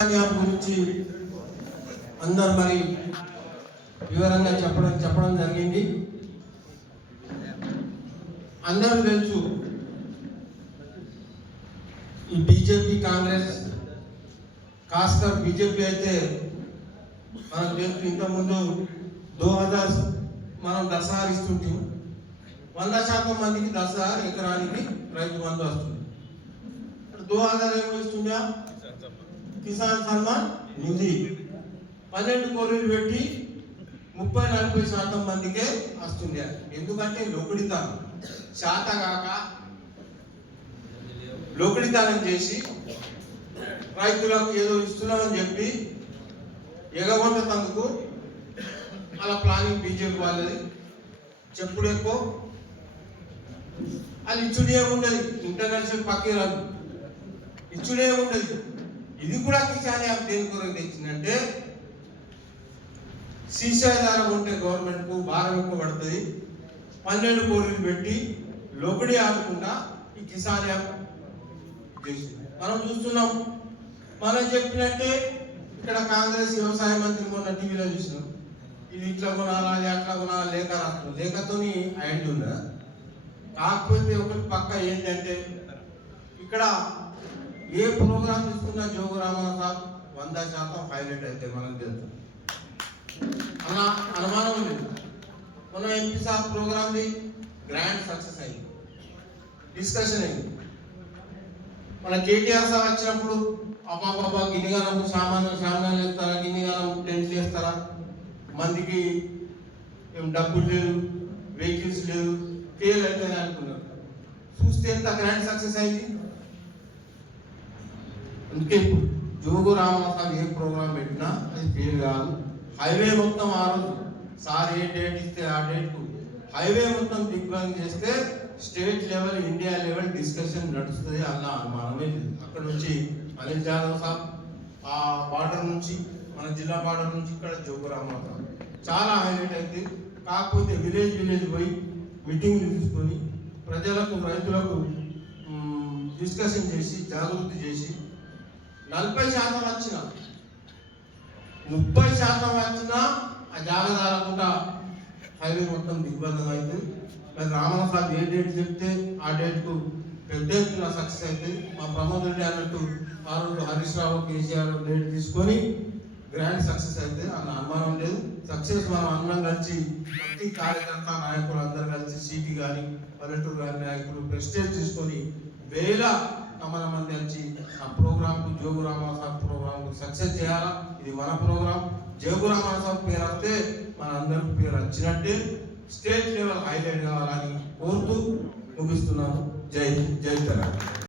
గురించి అందరు మరి వివరంగా చెప్పడం చెప్పడం జరిగింది. అందరూ తెలుసు ఈ బీజేపీ కాంగ్రెస్ కాస్త బీజేపీ అయితే మనకు తెలుసు ఇంతకుముందు దో హజార్ మనం దసరా ఇస్తుంటాం వంద శాతం మందికి దసరా ఎకరానికి రైతు బంధు వస్తుంది. దో హజార్ ఏమో ఇస్తుందా కిసాన్ సన్మాన్ నిధి. పన్నెండు కోరీలు పెట్టి ముప్పై నలభై శాతం మందికే వస్తుంది ఎందుకంటే లోకుడితనం. శాత కాక లోకుడితనం చేసి రైతులకు ఏదో ఇస్తున్నామని చెప్పి ఎగగొట్టతందుకు అలా ప్లానింగ్ బీజేపీ వాళ్ళది. చెప్పుడు ఎక్కువ. అది ఇచ్చుడే ఉండదు. ఇంటర్నేషనల్ పక్కీరాలు ఇచ్చుడే ఉండదు. ఇది కూడా కిసాన్ యాప్ దేని కొరకు తెచ్చిందంటే సీసాయి ఉంటే గవర్నమెంట్కు భారం ఎక్కువ పడుతుంది. పన్నెండు కోట్లు పెట్టి లోబడి ఆడకుండా ఈ కిసాన్ యాప్ చేసింది. మనం చూస్తున్నాం. మనం చెప్పినట్టే ఇక్కడ కాంగ్రెస్ వ్యవసాయ మంత్రి మొన్న టీవీలో చూసినాం. ఇది ఇట్లా కొనాలా అది అట్లా కొనాలా లేఖ రాష్ట్రం. లేఖతోని ఐడి ఉందా? కాకపోతే ఒకటి పక్క ఏంటంటే ఇక్కడ ఏ ప్రోగ్రామ్ తీసుకున్నా జోగు సార్ సాబ్? వంద శాతం హైలైట్ అయితే మనకు తెలుసు. అలా అనుమానం లేదు మన ఎంపీ సార్ ప్రోగ్రామ్ది గ్రాండ్ సక్సెస్ అయింది. డిస్కషన్ అయింది. మన కేటీఆర్ సార్ వచ్చినప్పుడు అబ్బా బాబా గిన్నిగానం సామాన్లు సామాన్లు వేస్తారా గిన్నిగానం టెంట్లు చేస్తారా మందికి ఏం డబ్బులు లేవు వెహికల్స్ లేవు ఫెయిల్ అవుతుంది అనుకున్నారు. చూస్తే ఎంత గ్రాండ్ సక్సెస్ అయింది? అందుకే జోగు రామసాబ్ ఏ ప్రోగ్రామ్ పెట్టినా అది ఫెయిల్ కాదు. హైవే మొత్తం ఆ రోజు. సార్ ఏ డేట్ ఇస్తే ఆ డేట్ హైవే మొత్తం దిగ్భంగం చేస్తే state level India level discussion నడుస్తుంది అన్న అనుమానమే లేదు. అక్కడ నుంచి అనిల్ జాదవ్ సాబ్ ఆ బార్డర్ నుంచి మన జిల్లా బార్డర్ నుంచి ఇక్కడ జోగు రామసాబ్ చాలా హైలైట్ అయింది కాకపోతే విలేజ్ విలేజ్ పోయి మీటింగ్లు తీసుకొని ప్రజలకు రైతులకు డిస్కషన్ చేసి జాగృతి చేసి నలభై శాతం వచ్చిన ముప్పై శాతం వచ్చినా ఆ జాగదారకుండా హైవే మొత్తం దిగ్బంధం అయితే మరి రామణ సాబ్ ఏ డేట్ చెప్తే ఆ డేట్కు పెద్ద ఎత్తున సక్సెస్ అయితే మా ప్రమోద్ రెడ్డి అన్నట్టు ఆ రోజు హరీష్ రావు కేసీఆర్ డేట్ తీసుకొని గ్రాండ్ సక్సెస్ అయితే అన్న అనుమానం లేదు. సక్సెస్ మనం అందరం కలిసి ప్రతి కార్యకర్త నాయకులు అందరూ కలిసి సిటీ కానీ పల్లెటూరు కానీ నాయకులు ప్రెస్టేజ్ తీసుకొని వేల మన మంది వచ్చి ఆ ప్రోగ్రామ్కు జోగు రామాసాబ్ ప్రోగ్రామ్కు సక్సెస్ చేయాలా? ఇది మన ప్రోగ్రామ్ జోగు రామాసాబ్ పేరు వస్తే మన అందరికి పేరు వచ్చినట్టే స్టేట్ లెవెల్ హైలైట్ కావాలని కోరుతూ ముగిస్తున్నాను. జై జై తెలంగాణ.